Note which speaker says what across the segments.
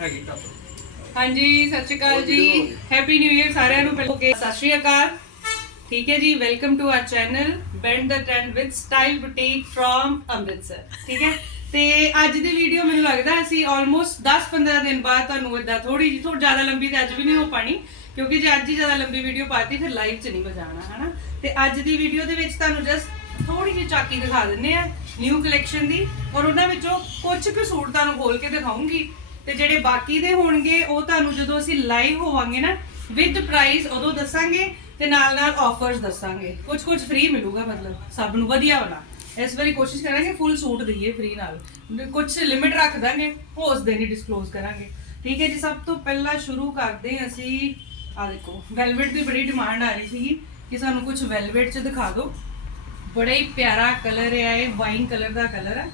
Speaker 1: ਹੈਗੀ
Speaker 2: ਹਾਂਜੀ ਸਤਿ ਸ਼੍ਰੀ ਅਕਾਲ ਜੀ। ਹੈਪੀ ਨਿਊ ਇਅਰ ਸਾਰਿਆਂ ਨੂੰ ਪਹਿਲਾਂ। Okay, ਸਤਿ ਸ਼੍ਰੀ ਅਕਾਲ। ਠੀਕ ਹੈ ਜੀ welcome to our channel band the trend with style boutique from Amritsar ਠੀਕ ਹੈ? ਤੇ ਅੱਜ ਦੀ ਵੀਡੀਓ ਮੈਨੂੰ ਲੱਗਦਾ ਅਸੀਂ ਆਲਮੋਸਟ 10-15 ਦਿਨ ਬਾਅਦ ਤੁਹਾਨੂੰ ਇਦਾਂ ਥੋੜੀ ਜਿਹੀ ਥੋੜੀ ਜ਼ਿਆਦਾ ਲੰਬੀ ਤੇ ਅੱਜ ਵੀ ਨਹੀਂ ਹੋ ਪਾਣੀ ਕਿਉਂਕਿ ਜੇ ਅੱਜ ਹੀ ਜ਼ਿਆਦਾ ਲੰਬੀ ਵੀਡੀਓ ਪਾਤੀ ਫਿਰ ਲਾਈਵ 'ਚ ਨਹੀਂ ਮਜ਼ਾ ਆਣਾ ਹਨਾ? ਤੇ ਅੱਜ ਦੀ ਵੀਡੀਓ ਦੇ ਵਿੱਚ ਤੁਹਾਨੂੰ ਜਸਟ ਥੋੜੀ ਜਿਹੀ ਚਾਕੀ ਦਿਖਾ ਦਿੰਨੇ ਆ ਨਿਊ ਕਲੈਕਸ਼ਨ ਦੀ। ਔਰ ਉਹਨਾਂ ਵਿੱਚੋਂ ਕੁਝ ਕੁ ਸੂਟ ਤੁਹਾਨੂੰ ਖੋਲ ਕੇ ਦਿਖਾਉਂਗੀ। ਤੇ ਜਿਹੜੇ ਬਾਕੀ ਦੇ ਹੋਣਗੇ ਉਹ ਤੁਹਾਨੂੰ ਜਦੋਂ ਅਸੀਂ ਲਾਈਵ ਹੋਵਾਂਗੇ ਨਾ ਵਿਦ ਪ੍ਰਾਈਸ ਉਦੋਂ ਦੱਸਾਂਗੇ ਤੇ ਨਾਲ ਨਾਲ ਆਫਰਸ ਦੱਸਾਂਗੇ। ਕੁਝ ਕੁਝ ਫ੍ਰੀ ਮਿਲੂਗਾ ਮਤਲਬ ਸਭ ਨੂੰ ਵਧੀਆ ਵਾਲਾ। ਇਸ ਵਾਰੀ ਕੋਸ਼ਿਸ਼ ਕਰਾਂਗੇ ਫੁੱਲ ਸੂਟ ਦਈਏ ਫ੍ਰੀ ਨਾਲ। ਕੁਝ ਲਿਮਿਟ ਰੱਖ ਦਾਂਗੇ ਉਸ ਦਿਨ ਹੀ ਡਿਸਕਲੋਜ਼ ਕਰਾਂਗੇ। ਠੀਕ ਹੈ ਜੀ ਸਭ ਤੋਂ ਪਹਿਲਾਂ ਸ਼ੁਰੂ ਕਰਦੇ ਅਸੀਂ ਆ ਦੇਖੋ ਵੈਲਵਟ ਦੀ ਬੜੀ ਡਿਮਾਂਡ ਆ ਰਹੀ ਸੀਗੀ ਕਿ ਸਾਨੂੰ ਕੁਝ ਵੈਲਵਟ ਚ ਦਿਖਾ ਦਿਓ। ਬੜਾ ਹੀ ਪਿਆਰਾ ਕਲਰ ਹੈ ਇਹ ਵਾਈਨ ਕਲਰ ਦਾ ਕਲਰ ਹੈ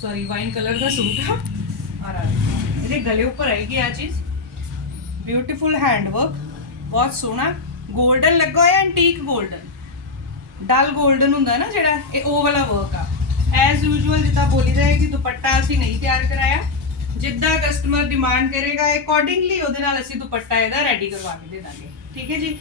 Speaker 2: ਸੌਰੀ ਵਾਈਨ ਕਲਰ ਦਾ ਸੂਟ ਹੈ ਔਰ ਆ ਦੇਖੋ, ਇਹਦੇ ਗਲੇ ਉੱਪਰ ਆਏਗੀ ਆ ਚੀਜ਼। ਬਿਊਟੀਫੁਲ ਹੈਂਡ ਵਰਕ ਬਹੁਤ ਸੋਹਣਾ। 골ਡਨ ਲੱਗਾ ਹੋਇਆ ਐਂਟੀਕ 골ਡਨ ਡਲ 골ਡਨ ਹੁੰਦਾ ਨਾ ਜਿਹੜਾ, ਇਹ ਉਹ ਵਾਲਾ ਵਰਕ ਆ। ਐਸ ਯੂਜੂਅਲ ਜਿੱਦਾਂ ਬੋਲੀ ਦਾ ਕਿ ਦੁਪੱਟਾ ਅਸੀਂ ਨਹੀਂ ਤਿਆਰ ਕਰਾਇਆ। ਜਿੱਦਾਂ ਕਸਟਮਰ ਡਿਮਾਂਡ ਕਰੇਗਾ ਅਕੋਰਡਿੰਗਲੀ ਉਹਦੇ ਨਾਲ ਅਸੀਂ ਦੁਪੱਟਾ ਇਹਦਾ ਰੈਡੀ ਕਰਵਾ ਕੇ ਦੇ ਦਾਂਗੇ। ਠੀਕ ਹੈ ਜੀ?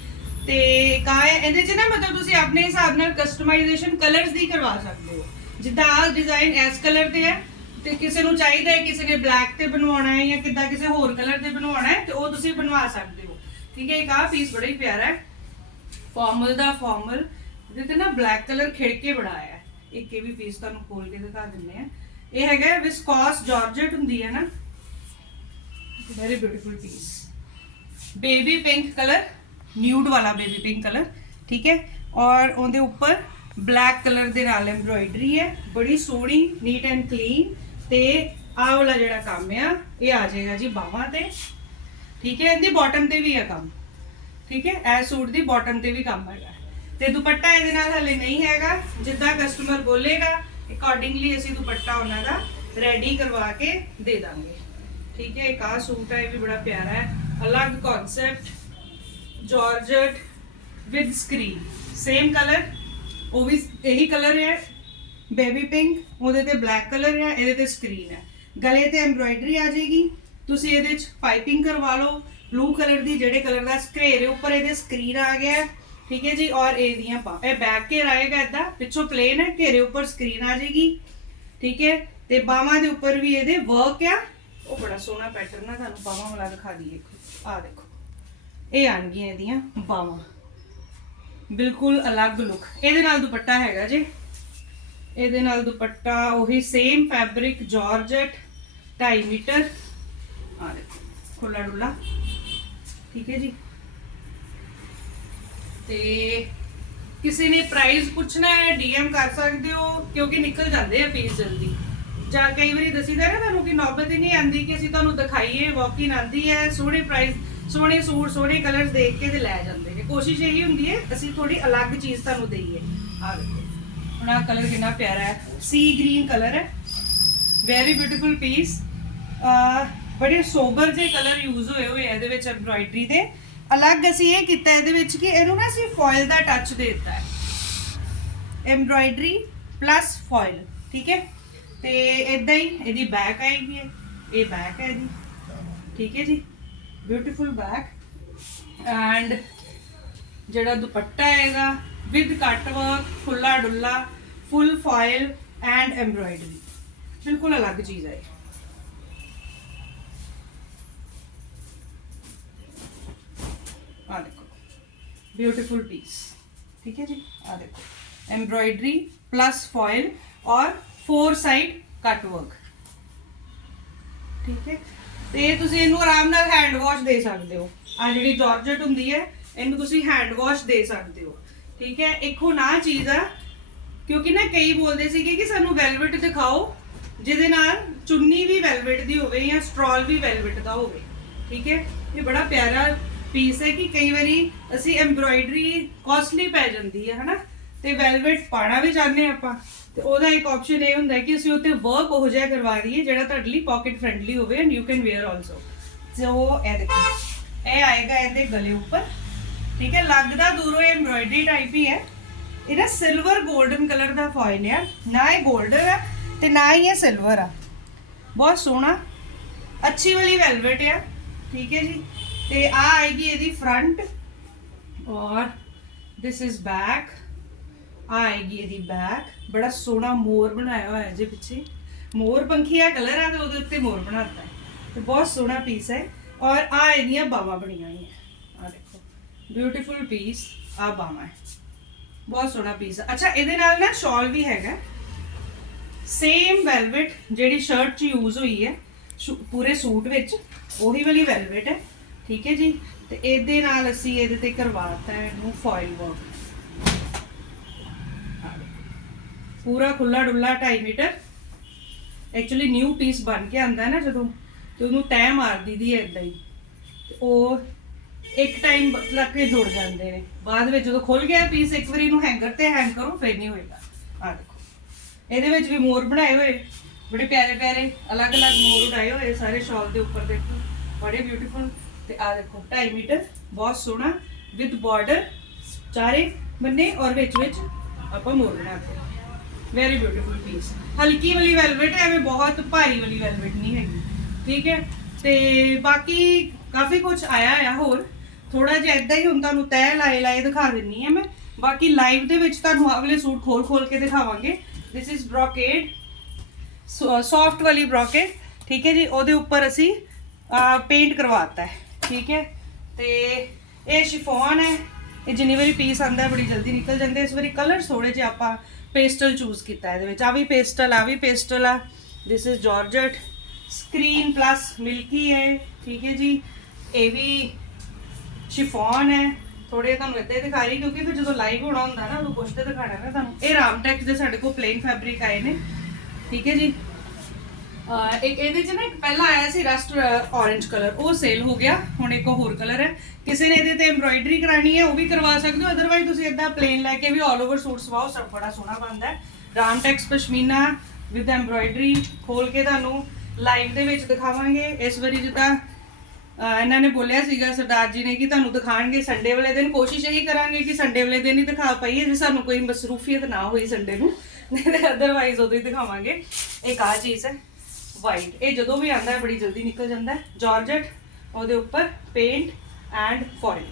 Speaker 2: ਤੇ ਕਾਇ ਇਹਦੇ ਚ ਨਾ ਮਤਲਬ ਤੁਸੀਂ ਆਪਣੇ ਹਿਸਾਬ ਨਾਲ ਕਸਟਮਾਈਜ਼ੇਸ਼ਨ ਕਲਰਸ ਦੀ ਕਰਵਾ ਸਕਦੇ ਹੋ। ਜਿੱਦਾਂ ਆਹ ਡਿਜ਼ਾਈਨ ਐਸ ਕਲਰ ਤੇ ਹੈ ਤੇ ਕਿਸੇ ਨੂੰ ਚਾਹੀਦਾ ਹੈ ਕਿਸੇ ਨੇ ਬਲੈਕ ਤੇ ਬਣਵਾਉਣਾ ਹੈ ਜਾਂ ਕਿੱਦਾਂ ਕਿਸੇ ਹੋਰ ਕਲਰ ਤੇ ਬਣਵਾਉਣਾ ਹੈ, ਤੇ ਉਹ ਤੁਸੀਂ ਬਣਵਾ ਸਕਦੇ ਹੋ। ਠੀਕ ਹੈ, ਇੱਕ ਆਹ ਪੀਸ ਬੜਾ ਹੀ ਪਿਆਰਾ ਹੈ। ਫਾਰਮਲ ਦਾ ਫਾਰਮਲ ਇਹਦੇ ਤੇ ਨਾ ਬਲੈਕ ਕਲਰ ਖਿੜ ਬੜਾ ਆਇਆ ਇੱਕ ਇਹ ਵੀ ਪੀਸ ਤੁਹਾਨੂੰ ਖੋਲ ਕੇ ਦਿਖਾ ਦਿੰਨੇ ਆ ਇਹ ਹੈਗਾ ਵਿਸਕੋਸ ਜਾਰਜਟ ਹੁੰਦੀ ਹੈ ਨਾ। Very beautiful piece baby pink colour nude ਵਾਲਾ ਬੇਬੀ ਪਿੰਕ ਕਲਰ ਠੀਕ ਹੈ, ਔਰ ਉਹਦੇ ਉੱਪਰ ਬਲੈਕ ਕਲਰ ਦੇ ਨਾਲ ਐਮਬ੍ਰੋਇਡਰੀ ਹੈ। ਬੜੀ ਸੋਹਣੀ ਨੀਟ ਐਂਡ ਕਲੀਨ ਤੇ ਆਹ ਵਾਲਾ ਜਿਹੜਾ ਕੰਮ ਆ, ਇਹ ਆ ਜਾਏਗਾ ਜੀ ਬਾਹਾਂ ਤੇ। ਠੀਕ ਹੈ? ਇਹਦੀ ਬਾਟਮ ਤੇ ਵੀ ਆ ਕੰਮ। ਠੀਕ ਹੈ? ਇਹ ਸੂਟ ਦੀ ਬਾਟਮ ਤੇ ਵੀ ਕੰਮ ਹੈਗਾ। ਤੇ ਦੁਪੱਟਾ ਇਹਦੇ ਨਾਲ ਹਲੇ ਨਹੀਂ ਹੈਗਾ। ਜਿੱਦਾਂ ਕਸਟਮਰ ਬੋਲੇਗਾ ਅਕੋਰਡਿੰਗਲੀ ਅਸੀਂ ਦੁਪੱਟਾ ਉਹਨਾਂ ਦਾ ਰੈਡੀ ਕਰਵਾ ਕੇ ਦੇ ਦਾਂਗੇ। ਠੀਕ ਹੈ? ਇੱਕ ਆਹ ਸੂਟ ਹੈ ਇਹ ਵੀ ਬੜਾ ਪਿਆਰਾ ਹੈ। ਅਲੱਗ concept georgette with screen same colour ਉਹ ਵੀ ਇਹੀ ਕਲਰ ਹੈ। ਬੇਬੀ ਪਿੰਕ, ਉਹਦੇ ਤੇ ਬਲੈਕ ਕਲਰ ਹੈ ਇਹਦੇ ਤੇ ਸਕਰੀਨ ਹੈ ਗਲੇ ਤੇ ਐਮਬ੍ਰੋਇਡਰੀ ਆ ਜਾਏਗੀ, ਤੁਸੀਂ ਇਹਦੇ ਚ ਪਾਈਪਿੰਗ ਕਰਵਾ ਲਓ। ਬਲੂ ਕਲਰ ਦੀ ਜਿਹੜੇ ਕਲਰ ਦਾ ਸਕਰੇਰੇ ਉੱਪਰ ਇਹਦੇ ਸਕਰੀਨ ਆ ਗਿਆ। ਠੀਕ ਹੈ ਜੀ, ਔਰ ਇਹਦੀਆਂ ਪਾ ਇਹ ਬੈਕ ਘੇਰ ਆਏਗਾ ਇਦਾਂ ਪਿੱਛੋਂ ਪਲੇਨ ਹੈ, ਘੇਰੇ ਉੱਪਰ ਸਕਰੀਨ ਆ ਜਾਏਗੀ। ਠੀਕ ਹੈ, ਤੇ ਬਾਹਾਂ ਦੇ ਉੱਪਰ ਵੀ ਇਹਦੇ ਵਰਕ ਆ। ਉਹ ਬੜਾ ਸੋਹਣਾ ਪੈਟਰਨ ਆ, ਤੁਹਾਨੂੰ ਬਾਹਾਂ ਵਾਲਾ ਦਿਖਾ ਦਈਏ ਆ ਦੇਖੋ, ਇਹ ਆਣਗੀਆਂ ਇਹਦੀਆਂ ਬਾਹਾਂ। ਬਿਲਕੁਲ ਅਲੱਗ ਲੁੱਕ ਇਹਦੇ ਨਾਲ ਦੁਪੱਟਾ ਹੈਗਾ ਜੀ। ਇਹਦੇ ਨਾਲ ਦੁਪੱਟਾ, ਉਹੀ ਸੇਮ ਫੈਬਰਿਕ ਜਾਰਜਟ 2.5 ਮੀਟਰ। ਆ ਦੇਖੋ ਖੁੱਲਾ ਡੁੱਲਾ ਠੀਕ ਹੈ ਜੀ। ਤੇ ਕਿਸੇ ਨੇ ਪ੍ਰਾਈਸ ਪੁੱਛਣਾ ਹੈ ਡੀਐਮ ਕਰ ਸਕਦੇ ਹੋ, ਕਿਉਂਕਿ ਨਿਕਲ ਜਾਂਦੇ ਆ ਪੀਸ ਜਲਦੀ। ਜਾਂ ਕਈ ਵਾਰੀ ਦਸੀਦਾ ਨਾ ਤੁਹਾਨੂੰ ਕਿ ਨੌਬਤ ਹੀ ਨਹੀਂ ਆਂਦੀ ਕਿ ਅਸੀਂ ਤੁਹਾਨੂੰ ਦਿਖਾਈਏ ਵਾਕਿਨ ਆਂਦੀ ਹੈ, ਸੋਹਣੇ ਪ੍ਰਾਈਸ ਸੋਹਣੇ ਸੂਟ, ਸੋਹਣੇ ਕਲਰਸ ਦੇਖ ਕੇ ਤੇ ਲੈ ਜਾਂਦੇ ਨੇ। ਕੋਸ਼ਿਸ਼ ਇਹੀ ਹੁੰਦੀ ਹੈ, ਅਸੀਂ ਥੋੜੀ ਅਲੱਗ ਚੀਜ਼ ਤੁਹਾਨੂੰ ਦਈਏ। ਆ ਦੇਖੋ ਕਲਰ ਕਿੰਨਾ ਪਿਆਰਾ ਹੈ? ਸੀ ਗ੍ਰੀਨ ਕਲਰ ਹੈ। ਵੈਰੀ ਬਿਊਟੀਫੁਲ ਪੀਸ ਬੜੇ ਸੋਬਰ ਜਿਹੇ ਕਲਰ ਯੂਜ਼ ਹੋਏ ਹੋਏ ਆ ਇਹਦੇ ਵਿੱਚ ਐਮਬ੍ਰਾਇਡਰੀ ਦੇ। ਅਲੱਗ ਅਸੀਂ ਇਹ ਕੀਤਾ ਇਹਦੇ ਵਿੱਚ ਕਿ ਇਹਨੂੰ ਨਾ ਅਸੀਂ ਫੋਇਲ ਦਾ ਟੱਚ ਦੇ ਦਿੱਤਾ ਹੈ। ਐਮਬ੍ਰਾਇਡਰੀ ਪਲੱਸ ਫੋਇਲ ਠੀਕ ਹੈ? ਤੇ ਇਦਾਂ ਹੀ ਇਹਦੀ ਬੈਕ ਆਏਗੀ ਇਹ ਬੈਕ ਹੈ ਜੀ। ਠੀਕ ਹੈ ਜੀ? ਬਿਊਟੀਫੁਲ ਬੈਕ ਐਂਡ ਜਿਹੜਾ ਦੁਪੱਟਾ ਆਏਗਾ ਵਿਦ ਕੱਟ ਵਰਕ ਖੁੱਲਾ ਡੁੱਲਾ ਫੁੱਲ ਫਾਇਲ ਐਂਡ ਐਮਬ੍ਰਾਇਡਰੀ ਬਿਲਕੁਲ ਅਲੱਗ ਚੀਜ਼ ਹੈ ਇਹ। ਆ ਦੇਖੋ ਬਿਊਟੀਫੁਲ ਪੀਸ ਠੀਕ ਹੈ ਜੀ ਆ ਦੇਖੋ ਐਮਬ੍ਰਾਇਡਰੀ ਪਲੱਸ ਫਾਇਲ ਔਰ ਫੋਰ ਸਾਈਡ ਕੱਟ ਵਰਕ ਠੀਕ ਹੈ ਤੇ ਤੁਸੀਂ ਇਹਨੂੰ ਆਰਾਮ ਨਾਲ ਹੈਂਡ ਵਾਸ਼ ਦੇ ਸਕਦੇ ਹੋ ਆ ਜਿਹੜੀ ਜਾਰਜਟ ਹੁੰਦੀ ਹੈ ਇਹਨੂੰ ਤੁਸੀਂ ਹੈਂਡ ਵਾਸ਼ ਦੇ ਸਕਦੇ ਹੋ ਠੀਕ ਹੈ ਇੱਕ ਹੁਣ ਆਹ ਚੀਜ਼ ਆ ਕਿਉਂਕਿ ਨਾ ਕਈ ਬੋਲਦੇ ਸੀਗੇ ਕਿ ਸਾਨੂੰ ਵੈਲਵਟ ਦਿਖਾਓ, ਜਿਹਦੇ ਨਾਲ ਚੁੰਨੀ ਵੀ ਵੈਲਵਟ ਦੀ ਹੋਵੇ ਜਾਂ ਸਟ੍ਰੋਲ ਵੀ ਵੈਲਵਟ ਦਾ ਹੋਵੇ। ਠੀਕ ਹੈ? ਇਹ ਬੜਾ ਪਿਆਰਾ ਪੀਸ ਹੈ ਕਿ ਕਈ ਵਾਰੀ ਅਸੀਂ ਐਮਬ੍ਰੋਇਡਰੀ ਕਾਸਟਲੀ ਪੈ ਜਾਂਦੀ ਹੈ, ਹਨਾ? ਤੇ ਵੈਲਵਟ ਪਾਣਾ ਵੀ ਚਾਹੁੰਦੇ ਹਾਂ ਆਪਾਂ। ਤੇ ਉਹਦਾ ਇੱਕ ਆਪਸ਼ਨ ਇਹ ਹੁੰਦਾ ਕਿ ਅਸੀਂ ਉੱਤੇ ਵਰਕ ਉਹ ਜਿਹਾ ਕਰਵਾ ਦਈਏ ਜਿਹੜਾ ਤੁਹਾਡੇ ਲਈ ਪਾਕਟ ਫ੍ਰੈਂਡਲੀ ਹੋਵੇ and you can wear also so ਇਹ ਦੇਖੋ। ਇਹ ਆਏਗਾ ਇਹਦੇ ਗਲੇ ਉੱਪਰ। ਠੀਕ ਹੈ? ਲੱਗਦਾ ਦੂਰੋਂ ਐਮਬ੍ਰੋਇਡਰੀ ਟਾਈਪ ਹੀ ਹੈ। ਇਹਦਾ ਸਿਲਵਰ 골ਡਨ ਕਲਰ ਦਾ ਫੋਇਲ ਆ। ਨਾ ਇਹ 골ਡ ਹੈ ਤੇ ਨਾ ਹੀ ਇਹ ਸਿਲਵਰ ਆ। ਬਹੁਤ ਸੋਹਣਾ। ਅੱਛੀ ਵਾਲੀ ਵੈਲਵਟ ਆ। ਠੀਕ ਹੈ ਜੀ। ਤੇ ਆ ਆਏਗੀ ਇਹਦੀ ਫਰੰਟ ਔਰ ਦਿਸ ਇਜ਼ ਬੈਕ ਆ ਆਏਗੀ ਇਹਦੀ ਬੈਕ ਬੜਾ ਸੋਹਣਾ ਮੋਰ ਬਣਾਇਆ ਹੋਇਆ ਜੇ ਪਿੱਛੇ। ਮੋਰ ਪੰਖੀਆ ਕਲਰ ਆ ਤੇ ਉਹਦੇ ਉੱਤੇ ਮੋਰ ਬਣਾਤਾ। ਹੈ ਤੇ ਬਹੁਤ ਸੋਹਣਾ ਪੀਸ ਹੈ। ਔਰ ਆ ਇਹਦੀਆਂ ਬਾਵਾਂ ਬਣੀਆਂ ਹੋਈਆਂ। ਆ ਦੇਖੋ। ਬਿਊਟੀਫੁਲ ਪੀਸ ਆ ਬਾਵਾਂ। ਹੈ ਬਹੁਤ ਸੋਹਣਾ ਪੀਸ ਹੈ ਅੱਛਾ, ਇਹਦੇ ਨਾਲ ਨਾ ਸ਼ਾਲ ਵੀ ਹੈਗਾ। ਸੇਮ ਵੈਲਵਟ ਜਿਹੜੀ ਸ਼ਰਟ 'ਚ ਯੂਜ਼ ਹੋਈ ਹੈ ਪੂਰੇ ਸੂਟ ਵਿੱਚ, ਉਹੀ ਵਾਲੀ ਵੈਲਵਟ ਹੈ। ਠੀਕ ਹੈ ਜੀ? ਤੇ ਇਹਦੇ ਨਾਲ ਅਸੀਂ ਇਹਦੇ ਤੇ ਕਰਵਾਤਾ ਹੈ ਇਹਨੂੰ ਫੋਇਲ ਵਰਕ ਪੂਰਾ ਖੁੱਲਾ ਡੁੱਲਾ 2.5 ਮੀਟਰ। ਐਕਚੁਅਲੀ ਨਿਊ ਪੀਸ ਬਣ ਕੇ ਆਂਦਾ ਨਾ ਜਦੋਂ, ਤੇ ਉਹਨੂੰ ਤੈਅ ਮਾਰ ਦੀਦੀ ਹੈ ਇਦਾਂ ਹੀ। ਤੇ ਉਹ ਇੱਕ ਟਾਈਮ ਲੱਗ ਕੇ ਜੁੜ ਜਾਂਦੇ ਨੇ। ਬਾਅਦ ਵਿੱਚ ਜਦੋਂ ਖੁੱਲ ਗਿਆ ਪੀਸ ਇੱਕ ਵਾਰੀ ਇਹਨੂੰ ਹੈਂਗਰ ਤੇ ਹੈਂਗ ਕਰੋ, ਫਿਰ ਨਹੀਂ ਹੋਏਗਾ। ਆ ਦੇਖੋ। ਇਹਦੇ ਵਿੱਚ ਵੀ ਮੋਰ ਬਣਾਏ ਹੋਏ। ਬੜੇ ਪਿਆਰੇ ਪਿਆਰੇ, ਅਲੱਗ-ਅਲੱਗ ਮੋਰ ਉਡਾਏ ਹੋਏ ਸਾਰੇ ਸ਼ਾਲ ਦੇ ਉੱਪਰ ਦੇਖੋ। ਬੜੇ ਬਿਊਟੀਫੁਲ ਤੇ ਆ ਦੇਖੋ 2.5 ਮੀਟਰ, ਬਹੁਤ ਸੋਹਣਾ ਵਿਦ ਬਾਰਡਰ ਚਾਰੇ ਬੰਨੇ ਔਰ ਵਿੱਚ ਵਿੱਚ ਆਪਾਂ ਮੋਰ ਬਣਾਤੇ ਵੈਰੀ ਬਿਊਟੀਫੁਲ ਪੀਸ ਹਲਕੀ ਵਾਲੀ ਵੈਲਵਟ ਹੈ, ਐਵੇਂ ਬਹੁਤ ਭਾਰੀ ਵਾਲੀ ਵੈਲਵਟ ਨਹੀਂ ਹੈਗੀ। ਠੀਕ ਹੈ? ਤੇ ਬਾਕੀ ਕਾਫੀ ਕੁਝ ਆਇਆ ਆ ਹੋਰ। ਥੋੜਾ ਜਿਹਾ ਇਦਾਂ ਹੀ ਹੁਣ ਤੁਹਾਨੂੰ ਤੈਅ ਲਾਏ ਲਾਏ ਦਿਖਾ ਦਿੰਨੀ ਆ ਮੈਂ। ਬਾਕੀ ਲਾਈਵ ਦੇ ਵਿੱਚ ਤੁਹਾਨੂੰ ਅਗਲੇ ਸੂਟ ਖੋਲ ਖੋਲ ਕੇ ਦਿਖਾਵਾਂਗੇ। ਥਿਸ ਇਜ਼ ਬ੍ਰੋਕੇਡ ਸੌਫਟ ਵਾਲੀ ਬ੍ਰੋਕੇਡ ਠੀਕ ਹੈ ਜੀ, ਉਹਦੇ ਉੱਪਰ ਅਸੀਂ ਪੇਂਟ ਕਰਵਾਤਾ ਹੈ। ਠੀਕ ਹੈ, ਤੇ ਇਹ ਸ਼ਿਫੋਨ ਹੈ। ਇਹ ਜਿੰਨੀ ਵਾਰੀ ਪੀਸ ਆਂਦਾ ਬੜੀ ਜਲਦੀ ਨਿਕਲ ਜਾਂਦੇ ਇਸ ਵਾਰੀ ਕਲਰ ਥੋੜੇ ਜਿਹੇ ਆਪਾਂ ਪੇਸਟਲ ਚੂਜ਼ ਕੀਤਾ ਇਹਦੇ ਵਿੱਚ। ਆ ਵੀ ਪੇਸਟਲ ਆ ਵੀ ਪੇਸਟਲ ਆ। This is georgette screen plus milky ਹੈ। ਠੀਕ ਹੈ ਜੀ, ਇਹ ਵੀ ਸ਼ਿਫੋਨ ਹੈ ਥੋੜੇ ਤੁਹਾਨੂੰ ਇੱਦਾਂ ਹੀ ਦਿਖਾ ਰਹੀ, ਕਿਉਂਕਿ ਫਿਰ ਜਦੋਂ ਲਾਈਵ ਹੋਣਾ ਹੁੰਦਾ ਨਾ, ਉਦੋਂ ਕੁਛ ਤੇ ਦਿਖਾਣਾ ਨਾ ਤੁਹਾਨੂੰ ਇਹ ਰਾਮਟੈਕਸ ਦੇ ਸਾਡੇ ਕੋਲ ਪਲੇਨ ਫੈਬਰਿਕ ਆਏ ਨੇ। ਠੀਕ ਹੈ ਜੀ? ਅਹ ਇੱਕ ਇਹਦੇ ਚ ਨਾ ਇੱਕ ਪਹਿਲਾਂ ਆਇਆ ਸੀ ਰਸਟ orange ਕਲਰ ਉਹ ਸੇਲ ਹੋ ਗਿਆ। ਹੁਣ ਇੱਕ ਹੋਰ ਕਲਰ ਹੈ। ਕਿਸੇ ਨੇ ਇਹਦੇ ਤੇ ਐਮਬ੍ਰੋਇਡਰੀ ਕਰਾਣੀ ਹੈ, ਉਹ ਵੀ ਕਰਵਾ ਸਕਦੇ ਹੋ। ਅਦਰਵਾਈਜ਼ ਤੁਸੀਂ ਇਦਾਂ ਪਲੇਨ ਲੈ ਕੇ ਵੀ ਆਲ ਓਵਰ ਸੂਟ ਸਵਾਓ, ਸਭ ਬੜਾ ਸੋਹਣਾ ਬਣਦਾ ਹੈ। ਰਾਮਟੈਕਸ ਪਸ਼ਮੀਨਾ ਵਿਦ ਐਮਬ੍ਰੋਇਡਰੀ ਖੋਲ ਕੇ ਤੁਹਾਨੂੰ ਲਾਈਵ ਦੇ ਵਿੱਚ ਦਿਖਾਵਾਂਗੇ। ਇਸ ਵਾਰੀ ਜਿੱਦਾਂ ਇਹਨਾਂ ਨੇ ਬੋਲਿਆ ਸੀਗਾ, ਸਰਦਾਰ ਜੀ ਨੇ ਕਿ ਤੁਹਾਨੂੰ ਦਿਖਾਣਗੇ ਸੰਡੇ ਵਾਲੇ ਦਿਨ। ਕੋਸ਼ਿਸ਼ ਇਹੀ ਕਰਾਂਗੇ ਕਿ ਸੰਡੇ ਵਾਲੇ ਦਿਨ ਹੀ ਦਿਖਾ ਪਾਈਏ, ਜੇ ਸਾਨੂੰ ਕੋਈ ਮਸਰੂਫੀਅਤ ਨਾ ਹੋਈ ਸੰਡੇ ਨੂੰ, ਨਹੀਂ ਤੇ ਅਦਰਵਾਈਜ਼ ਉਦੋਂ ਹੀ ਦਿਖਾਵਾਂਗੇ। ਇੱਕ ਆ ਚੀਜ਼ ਹੈ ਵਾਈਟ ਇਹ ਜਦੋਂ ਵੀ ਆਂਦਾ ਹੈ, ਬੜੀ ਜਲਦੀ ਨਿਕਲ ਜਾਂਦਾ ਹੈ। ਜਾਰਜਟ ਉਹਦੇ ਉੱਪਰ paint and foil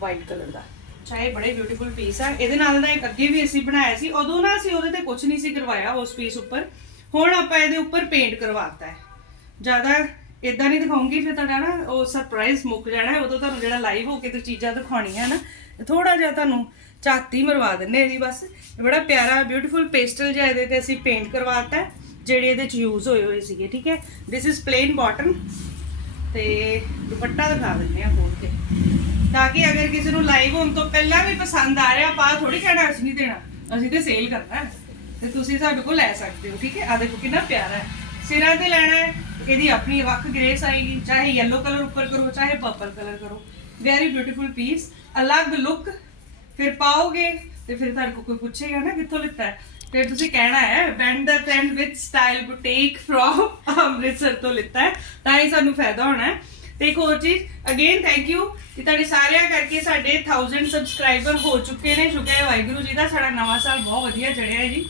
Speaker 2: white colour ਦਾ। ਅੱਛਾ, ਇਹ ਬੜੇ ਬਿਊਟੀਫੁਲ ਪੀਸ ਆ। ਇਹਦੇ ਨਾਲ ਦਾ ਇੱਕ ਅੱਗੇ ਵੀ ਅਸੀਂ ਬਣਾਇਆ ਸੀ। ਉਦੋਂ ਨਾ ਅਸੀਂ ਉਹਦੇ ਤੇ ਕੁਝ ਨਹੀਂ ਸੀ ਕਰਵਾਇਆ ਉਸ ਪੀਸ ਉੱਪਰ। ਹੁਣ ਆਪਾਂ ਇਹਦੇ ਉੱਪਰ ਪੇਂਟ ਕਰਵਾਤਾ ਹੈ। ਜ਼ਿਆਦਾ ਇਦਾਂ ਨਹੀਂ ਦਿਖਾਉਂਗੀ, ਫਿਰ ਤੁਹਾਡਾ ਨਾ ਉਹ ਸਰਪ੍ਰਾਈਜ਼ ਮੁੱਕ ਜਾਣਾ ਹੈ, ਉਦੋਂ ਤੁਹਾਨੂੰ ਜਿਹੜਾ ਲਾਈਵ ਹੋ ਕੇ ਤੇ ਚੀਜ਼ਾਂ ਦਿਖਾਉਣੀਆਂ ਨਾ ਥੋੜਾ ਜਿਹਾ ਤੁਹਾਨੂੰ ਝਾਤੀ ਮਰਵਾ ਦਿੰਨੇ ਇਹਦੀ ਬਸ। ਬੜਾ ਪਿਆਰਾ ਬਿਊਟੀਫੁਲ ਪੇਸਟਲ ਜਿਹਾ ਇਹਦੇ ਤੇ ਅਸੀਂ ਪੇਂਟ ਕਰਵਾਤਾ ਜਿਹੜੇ ਇਹਦੇ ਚ ਯੂਜ਼ ਹੋਏ ਹੋਏ ਸੀਗੇ, ਠੀਕ ਹੈ? ਥਿਸ ਇਜ਼ ਪਲੇਨ ਬਾਟਮ ਤੇ ਦੁਪੱਟਾ ਦਿਖਾ ਦਿੰਨੇ ਆ ਖੋਲ ਕੇ। ਤਾਂ ਕਿ ਅਗਰ ਕਿਸੇ ਨੂੰ ਲਾਈਵ ਹੋਣ ਤੋਂ ਪਹਿਲਾਂ ਵੀ ਪਸੰਦ ਆ ਰਿਹਾ ਪਾ ਥੋੜੀ ਕਹਿਣਾ, ਅਸੀਂ ਨਹੀਂ ਦੇਣਾ, ਅਸੀਂ ਤੇ ਸੇਲ ਕਰਨਾ ਤੇ ਤੁਸੀਂ ਸਾਡੇ ਕੋਲ ਲੈ ਸਕਦੇ ਹੋ, ਠੀਕ ਹੈ? ਆ ਦੇਖੋ ਕਿੰਨਾ ਪਿਆਰਾ ਹੈ। ਸਿਰਾਂ ਤੇ ਲੈਣਾ ਹੈ ਇਹਦੀ ਆਪਣੀ ਵੱਖ ਗ੍ਰੇਸ ਆਏਗੀ, ਚਾਹੇ ਯੈਲੋ ਕਲਰ ਉੱਪਰ ਕਰੋ, ਚਾਹੇ ਪਰਪਲ ਕਲਰ ਕਰੋ। ਵੈਰੀ ਬਿਊਟੀਫੁਲ ਪੀਸ ਅਲੱਗ ਲੁੱਕ ਫਿਰ ਪਾਓਗੇ ਤੇ ਫਿਰ ਤੁਹਾਡੇ ਕੋਈ ਪੁੱਛੇਗਾ ਨਾ ਕਿੱਥੋਂ ਲਿੱਤਾ ਹੈ। ਫਿਰ ਤੁਸੀਂ ਕਹਿਣਾ ਹੈ band the trend with style boutique from Amritsar ਤੋਂ ਲਿੱਤਾ ਹੈ, ਤਾਂ ਹੀ ਸਾਨੂੰ ਫਾਇਦਾ ਹੋਣਾ ਹੈ। ਤੇ ਇੱਕ ਹੋਰ ਚੀਜ਼ ਅਗੇਨ ਥੈਂਕ ਯੂ ਕਿ ਤੁਹਾਡੇ ਸਾਰਿਆਂ ਕਰਕੇ ਸਾਡੇ 1000 ਸਬਸਕ੍ਰਾਈਬਰ ਹੋ ਚੁੱਕੇ ਨੇ। ਸ਼ੁਕਰ ਹੈ ਵਾਹਿਗੁਰੂ ਜੀ ਦਾ, ਸਾਡਾ ਨਵਾਂ ਸਾਲ ਬਹੁਤ ਵਧੀਆ ਚੜਿਆ ਹੈ ਜੀ।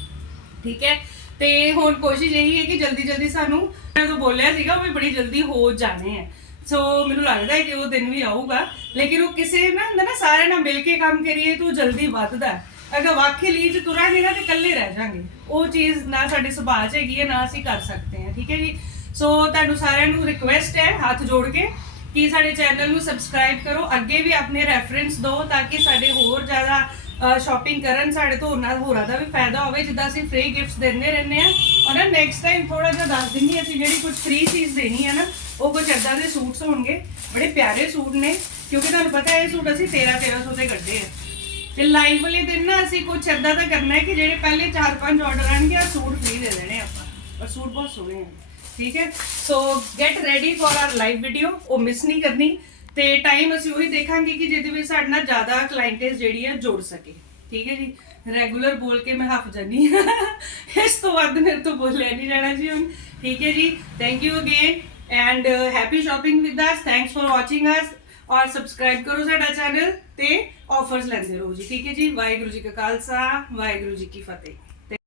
Speaker 2: ਠੀਕ ਹੈ? ਤੇ ਹੁਣ ਕੋਸ਼ਿਸ਼ ਇਹੀ ਹੈ ਕਿ ਜਲਦੀ ਜਲਦੀ ਸਾਨੂੰ ਮੈਂ ਜੋ ਬੋਲਿਆ ਸੀਗਾ ਵੀ ਬੜੀ ਜਲਦੀ ਹੋ ਜਾਣੇ ਹੈ ਸੋ ਮੈਨੂੰ ਲੱਗਦਾ ਹੈ ਕਿ ਉਹ ਦਿਨ ਵੀ ਆਊਗਾ, ਲੇਕਿਨ ਉਹ ਕਿਸੇ ਨਾ ਹੁੰਦਾ ਨਾ, ਸਾਰਿਆਂ ਨਾਲ ਮਿਲ ਕੇ ਕੰਮ ਕਰੀਏ ਤਾਂ ਉਹ ਜਲਦੀ ਵੱਧਦਾ ਅਗਰ ਵਾਕਈ ਲਈ ਤੁਰਾਂਗੇ ਨਾ ਤੇ ਇਕੱਲੇ ਰਹਿ ਜਾਾਂਗੇ। ਉਹ ਚੀਜ਼ ਨਾ ਸਾਡੇ ਸੁਭਾਅ 'ਚ ਹੈਗੀ ਹੈ, ਨਾ ਅਸੀਂ ਕਰ ਸਕਦੇ ਹਾਂ, ਠੀਕ ਹੈ ਜੀ? ਸੋ ਤੁਹਾਨੂੰ ਸਾਰਿਆਂ ਨੂੰ ਰਿਕੁਐਸਟ ਹੈ ਹੱਥ ਜੋੜ ਕੇ ਕਿ ਸਾਡੇ ਚੈਨਲ ਨੂੰ ਸਬਸਕ੍ਰਾਈਬ ਕਰੋ, ਅੱਗੇ ਵੀ ਆਪਣੇ ਰੈਫਰੈਂਸ ਦਿਓ ਤਾਂ ਕਿ ਸਾਡੇ ਹੋਰ ਜ਼ਿਆਦਾ ਸ਼ਾਪਿੰਗ ਕਰਨ ਸਾਡੇ ਤੋਂ ਹੋਰਾਂ ਹੋਰਾਂ ਦਾ ਵੀ ਫਾਇਦਾ ਹੋਵੇ, ਜਿੱਦਾਂ ਅਸੀਂ ਫ੍ਰੀ ਗਿਫਟਸ ਦਿੰਦੇ ਰਹਿੰਦੇ ਆ ਔਰ ਨੈਕਸਟ ਟਾਈਮ ਥੋੜਾ ਜਿਹਾ ਦੱਸ ਦਿੰਦੀ ਅਸੀਂ ਜਿਹੜੀ ਕੁਝ ਫ੍ਰੀ ਚੀਜ਼ ਦੇਣੀ ਹੈ ਨਾ, ਉਹ ਕੁਝ ਏਦਾਂ ਦੇ ਸੂਟਸ ਹੋਣਗੇ। ਬੜੇ ਪਿਆਰੇ ਸੂਟ ਨੇ, ਕਿਉਂਕਿ ਤੁਹਾਨੂੰ ਪਤਾ ਹੈ ਇਹ ਸੂਟ ਅਸੀਂ 13 1300 ਦੇ ਕੱਢੇ ਆ। ਤੇ ਲਾਈਵ ਵਾਲੇ ਦਿਨ ਨਾ ਅਸੀਂ ਕੁਝ ਏਦਾਂ ਦਾ ਕਰਨਾ ਹੈ ਕਿ ਜਿਹੜੇ ਪਹਿਲੇ 4-5 ਆਰਡਰ ਆਣਗੇ ਆ ਸੂਟ ਫ੍ਰੀ ਦੇ ਦੇਣੇ ਆਪਾਂ। ਪਰ ਸੂਟ ਬਹੁਤ ਸੋਹਣੇ ਆ। ਠੀਕ ਹੈ? So get ready for our live video ਉਹ ਮਿਸ ਨਹੀਂ ਕਰਨੀ। ਤੇ ਟਾਈਮ ਅਸੀਂ ਉਹੀ ਦੇਖਾਂਗੇ ਕਿ ਜਿਹਦੇ ਵਿੱਚ ਸਾਡੇ ਨਾਲ ਜ਼ਿਆਦਾ ਕਲਾਇੰਟੇਜ ਜਿਹੜੀ ਹੈ ਜੋੜ ਸਕੇ। ਠੀਕ ਹੈ ਜੀ? ਰੈਗੂਲਰ ਬੋਲ ਕੇ ਮੈਂ ਹੱਫ ਜਾਨੀ ਹਾਂ। ਇਸ ਤੋਂ ਵੱਧ ਮੇਰੇ ਤੋਂ ਬੋਲਿਆ ਨਹੀਂ ਜਾਣਾ ਜੀ ਹੁਣ। ਠੀਕ ਹੈ ਜੀ? Thank you again and happy shopping with us thanks for watching us ਔਰ ਸਬਸਕ੍ਰਾਈਬ ਕਰੋ ਸਾਡਾ ਚੈਨਲ ਤੇ ਆਫਰਸ ਲੈਂਦੇ ਰਹੋ ਜੀ। ਠੀਕ ਹੈ ਜੀ? ਵਾਹਿਗੁਰੂ ਜੀ ਕਾ ਖਾਲਸਾ, ਵਾਹਿਗੁਰੂ ਜੀ ਕੀ ਫਤਿਹ।